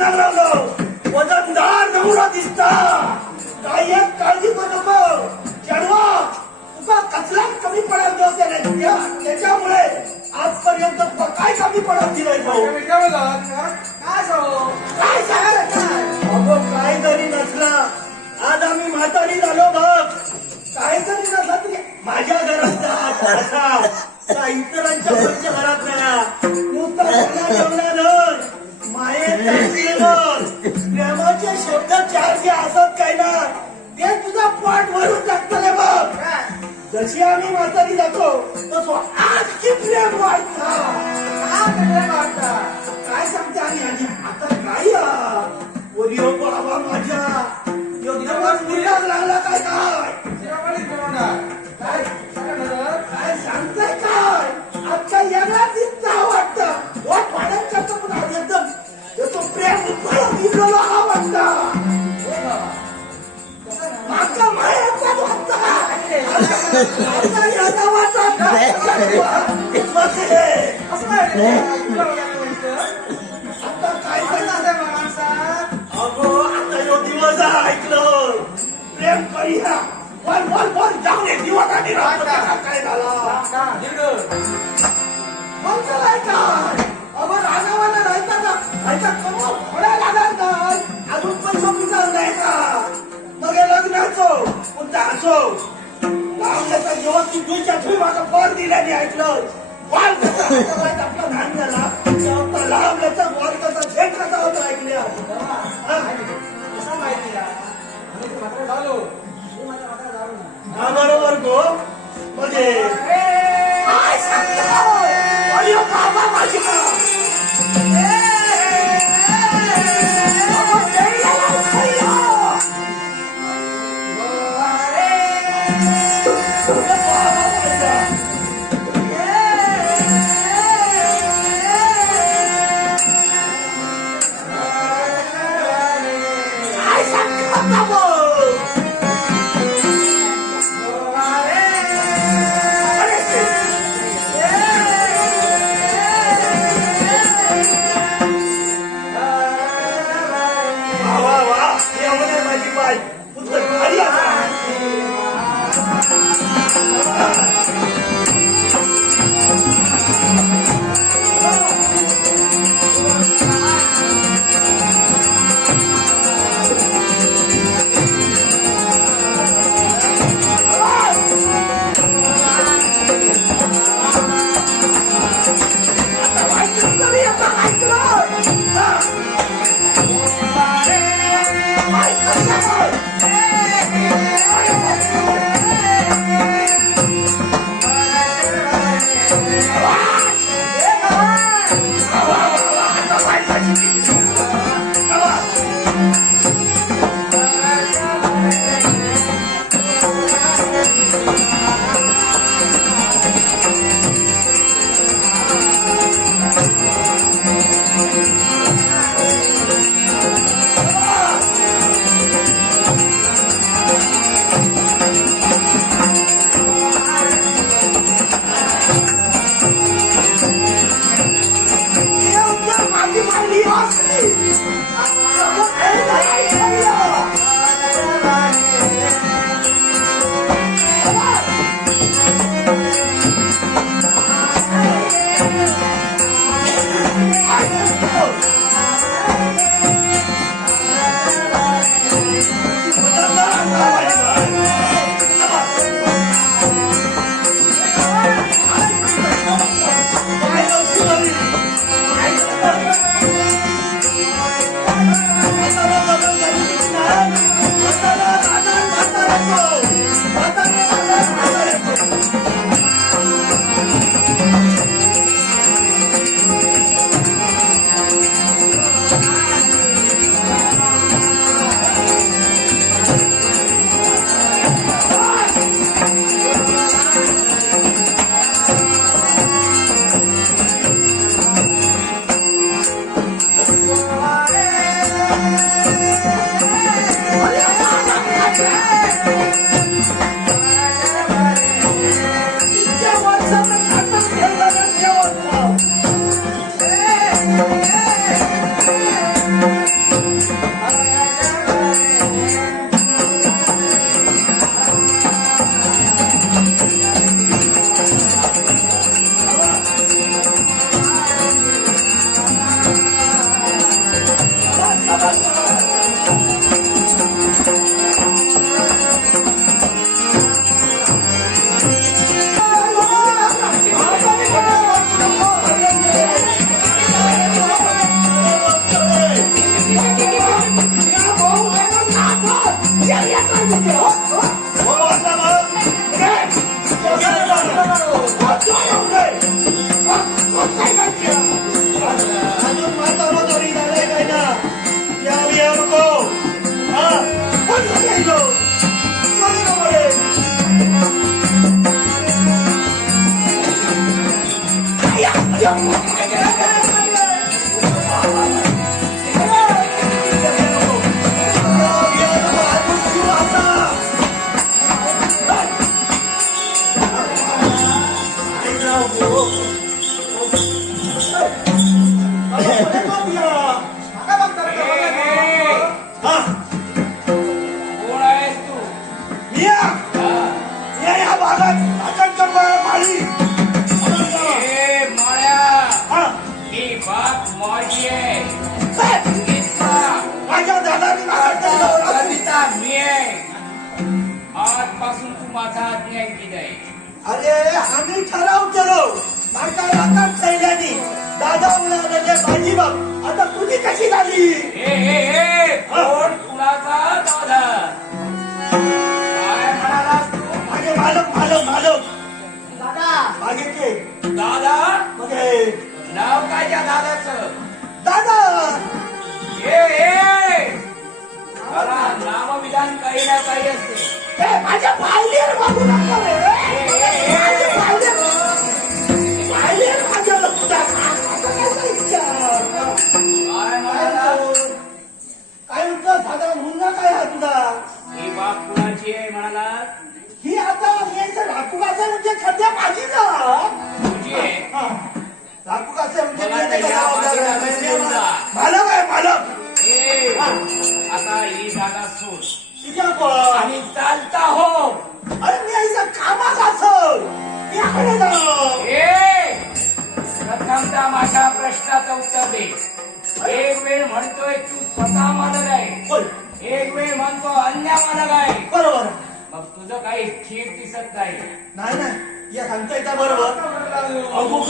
लागलो वजनदार नमुना दिसता काही एक काळजी करू नको जणवा तुका कसला कमी पडत नव्हते त्याच्यामुळे आजपर्यंत तुका काय कमी पडत दिलंय भाऊ काय अगो काय जरी नसला आज आम्ही म्हातारी झालो बघ काय जरी नसला तरी माझ्या घरात जा इतरांच्या कोणत्या घरात नाही नुसतं जेवणानं प्रेमाचे शब्द चार जे असत काय ना ते तुझा पोट भरून टाकतले बघ जशी आम्ही म्हातारी जातो तसं आणखी प्रेम वाढता काय सांगते आणि आता काय ओरिओ बाबा माझ्या एकदमच मुलाग लागला काय काय काय सांगताय काय आजच्या याला दिसता वाटतं वाट वाढत करतो पण एकदम तो प्रेम उठलो हा वाटता मागच्या मायाचा वाटता आता याचा वाटता आता काय अगो आता यो दिवस ऐकलं प्रेम करूया बोल जाऊ दे दिवस आणि काय झाला मग चलाय काय अगो रागावाला राहता का ह्याच्या कमो थोड्या लागणार नाही अजून पैसा मिळणार नाही का मग हे लग्नाचो कोणता असो लावल्याचा जेव्हा ती तुझ्या ठेवी माझा वर दिल्याने ऐकलं वाल कसा आपला धान झाला तेव्हा लावल्याचा वर कसा झेट कसा होता ऐकल्या बरोबर गो म्हणजे काय सांगतो बाबा माझ्या Hey! मासा न्याय किती अरे आम्ही ठराव केलो माझ्या रानात थैल्यानी दादा म्हणाले माझी बाप आता तुझी कशी झाली कोण कुणाचा दादा काय म्हणालास तू माझे मालक मालक मालक दादा मागे दादा मग नाव काय त्या दादाचं दादा मला नामविधान काही ना काही असते माझ्या पायलीवर बघू नका रे पायलीवर माझ्या काय म्हणालास काय म्हणतो साधारण मुन्ना काय हा तुझा ही बाप कुणाची आहे म्हणाला ही आता राकुकाचं म्हणजे सध्या माझी ना तुझी आहे राकुकाचं म्हणजे मला तर या बाजूला बसलेला जा. मालक आहे मालक आता ही जागा सोड तुझ्या पण आणि चालता हो अरे मी ऐसा कामात असं मी आकडे जाऊ प्रथमता माझ्या प्रश्नाचं उत्तर दे एक वेळ म्हणतोय तू स्वतः मालक आहे बोल एक वेळ म्हणतो अन्य मालक आहे बरोबर मग तुझं काही ठीक दिसत नाही नाही नाही या सांगता येता बरोबर अमुक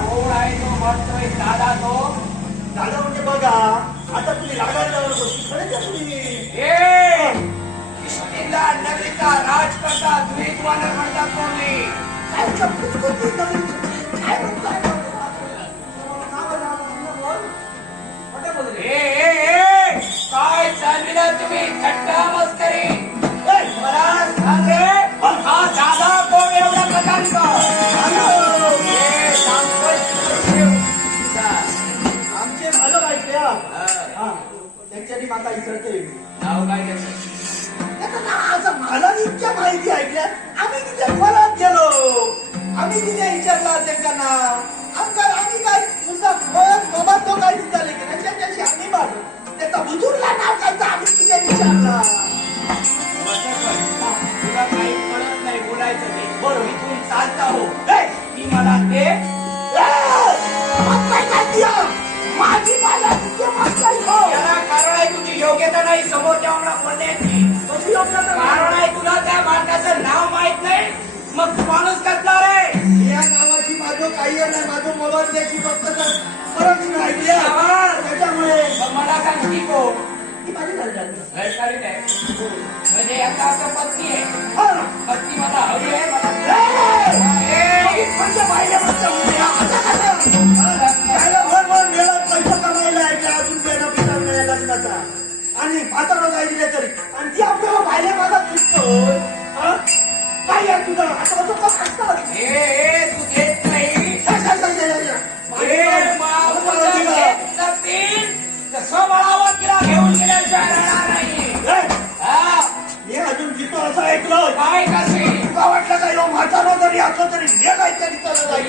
कोण आहे तो म्हणतोय दादा तो दादा म्हणजे बघा आता तुम्ही लागायला लावलं खरंच आहे तुम्ही किल्ला नगरीचा राजकर्ता द्वित मानक म्हणतात कोणी काय चपकुचकुची नवीन काय म्हणताय काय चालविला तुम्ही थट्टा मस्करी मला सांग रे हा दादा कोण एवढा कथांक आमचे मालक ऐकले त्यांच्यानी माता विसरते नाव काय त्याचं असं मला इतक्या माहिती ऐकल्या आम्ही तिथे फळत गेलो आम्ही तिथे विचारला त्यांना आम्ही काय नुसता बाबा तो काय विचारले की नाही त्याच्याशी आम्ही मारलो त्याचा बुजुर्गला नाव काय आम्ही तिथे विचारला तुला काही कळत नाही बोलायचं ते बरोबर इथून चालता हो ती मला ते माझी मला याला कारण आहे तुझी योग्यता नाही समोरच्या मला बोलण्याची कारण आहे तुला त्या माणसाचं नाव माहित नाही मग तू माणूस कसला रे या नावाची माझं काही नाही माझं मोबाईल द्यायची फक्त खरंच नाही त्याच्यामुळे मग मला सांग ती को ती माझी घरकारीत आहे म्हणजे याचा अर्थ पत्नी आहे पत्नी मला हवी आहे पैसा कमायला अजून पेना पिता मिळेल लग्नाचा आणि म्हातारा काय दिले तरी आणि ती आपल्याला पाहिल्या माझा चुकतो काय आहे तुझं असं असं कसं असतं तू देत नाही स्वबळावर तिला घेऊन गेल्याशिवाय राहणार नाही मी अजून जितो असं ऐकलं काय कसे तुला वाटलं का यो म्हातारा जरी असलं तरी हे काय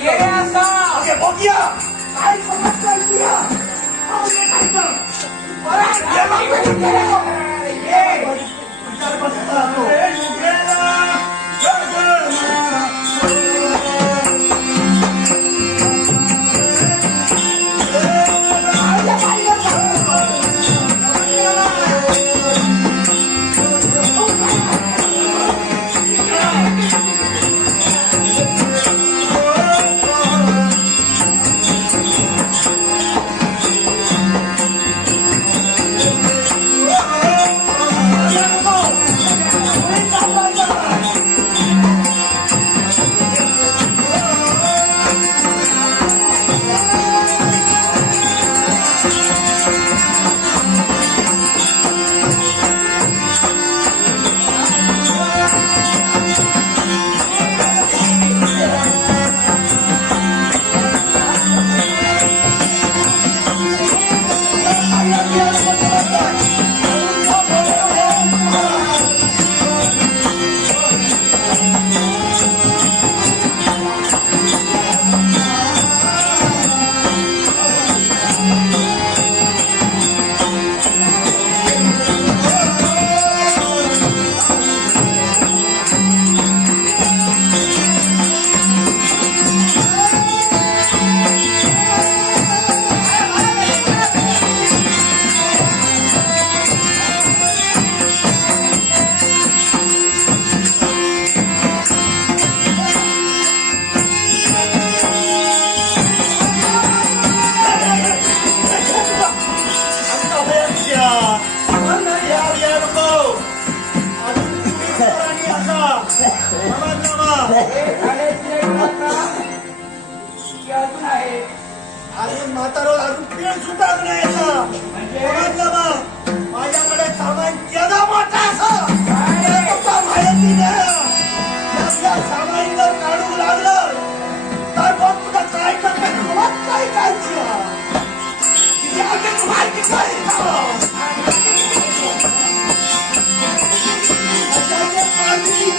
ये असा अगे बघूया काय समजतं तुला विचार बसता समजलं मग? हे झाले तुझे प्रश्न? की अजून आहे अजून म्हातारो अजून पिळ सुद्धा नाही याचा. म्हणजे समजलं मग? माझ्याकडे सामान केवढा मोठा असं काय? ते तुमचा माहिती नाही. या सामान जर काढू लागलं तर मग तुझं काय करतं तुला काय करायची माहिती काय कशाचे पाणी